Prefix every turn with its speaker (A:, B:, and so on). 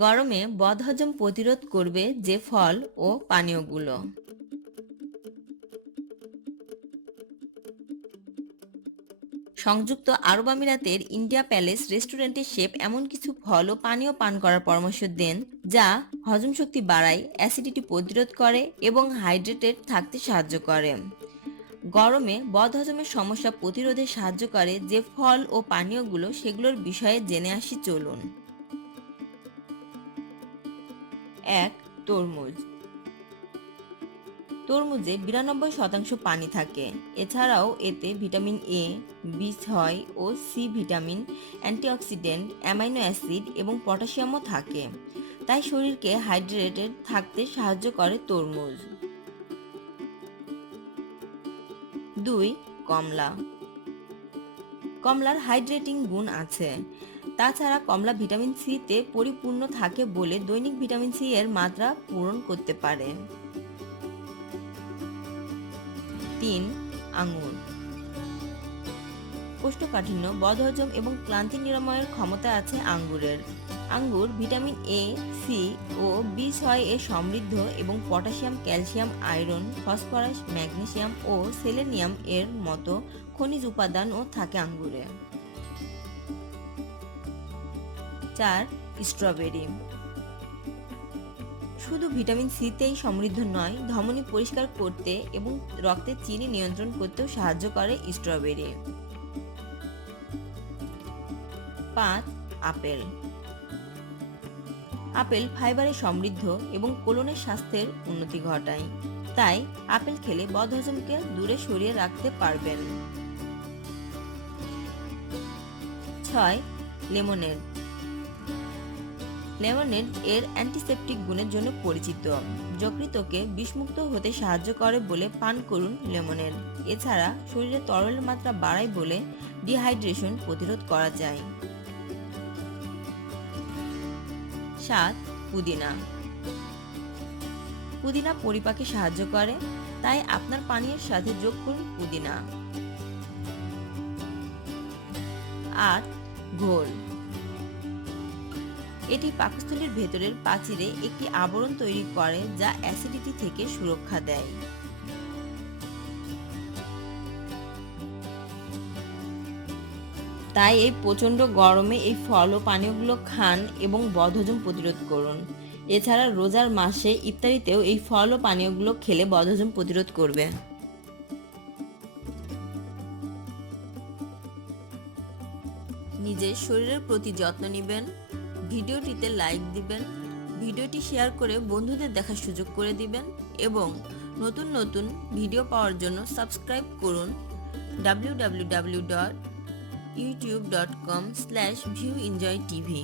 A: গরমে বদহজম প্রতিরোধ করবে যে ফল ও পানীয়গুলো। সংযুক্ত আরব আমিরাতের ইন্ডিয়া প্যালেস রেস্টুরেন্টের শেফ এমন কিছু ফল ও পানীয় পান করার পরামর্শ দেন, যা হজম শক্তি বাড়ায়, অ্যাসিডিটি প্রতিরোধ করে এবং হাইড্রেটেড থাকতে সাহায্য করে। গরমে বদহজমের সমস্যা প্রতিরোধে সাহায্য করে যে ফল ও পানীয়গুলো সেগুলোর বিষয়ে জেনে আসি চলুন। এক, তরমুজ। তরমুজে বিরানব্বই শতাংশ পানি থাকে। এছাড়াও এতে ভিটামিন এ বি ছয় ও C vitamin, antioxidant, amino acid এবং পটাশিয়ামও থাকে। তাই শরীরকে হাইড্রেটেড থাকতে সাহায্য করে তরমুজ। দুই, কমলা। কমলার হাইড্রেটিং গুণ আছে। তাছাড়া কমলা ভিটামিন সিতে পরিপূর্ণ থাকে বলে দৈনিক ভিটামিন সি এর মাত্রা পূরণ করতে পারে। তিন আঙুর কোষ্ঠকাঠিন্য, বদহজম এবং ক্লান্তি নিরাময়ের ক্ষমতা আছে আঙ্গুরের। আঙ্গুর ভিটামিন এ সি ও বি ছয় এ সমৃদ্ধ এবং potassium, calcium, iron, phosphorus, magnesium ও সেলেনিয়াম এর মতো খনিজ উপাদানও থাকে আঙ্গুরে। চার, স্ট্রবেরি। শুধু ভিটামিন সিতেই সমৃদ্ধ নয়, ধমনী পরিষ্কার করতে এবং রক্তে চিনি নিয়ন্ত্রণ করতেও সাহায্য করে স্ট্রবেরি। পাঁচ, আপেল। আপেল ফাইবারে সমৃদ্ধ এবং কোলনের স্বাস্থ্যের উন্নতি ঘটায়। তাই আপেল খেলে বদহজমকে দূরে সরিয়ে রাখতে পারবেন। ছয়, লেমনেড। লেমনেড এর অ্যান্টিসেপটিক গুণের জন্য পরিচিত। যকৃতকে বিষমুক্ত হতে সাহায্য করে বলে পান করুন লেমনেড এছাড়া শরীরে তরলের মাত্রা বাড়ায় বলে ডিহাইড্রেশন প্রতিরোধ করা যায়। সাত, পুদিনা। পুদিনা পরিপাকে সাহায্য করে, তাই আপনার পানীয়ের সাথে যোগ করুন পুদিনা। আট, ঘোল। এটি পাকস্থলীর ভেতরের প্রাচীরে একটি আবরণ তৈরি করে যা অ্যাসিডিটি থেকে সুরক্ষা দেয়। তাই এই প্রচণ্ড গরমে এই ফল ও পানীয়গুলো খান এবং বদহজম প্রতিরোধ করুন। এছাড়া রোজার মাসে ইফতারিতেও এই ফল ও পানীয়গুলো খেলে বদহজম প্রতিরোধ করবে। নিজের শরীরের প্রতি যত্ন নেবেন ভিডিওটিতে লাইক দিবেন, ভিডিওটি শেয়ার করে বন্ধুদের দেখার সুযোগ করে দিবেন এবং নতুন নতুন ভিডিও পাওয়ার জন্য সাবস্ক্রাইব করুন W W W dot YouTube dot com slash view TV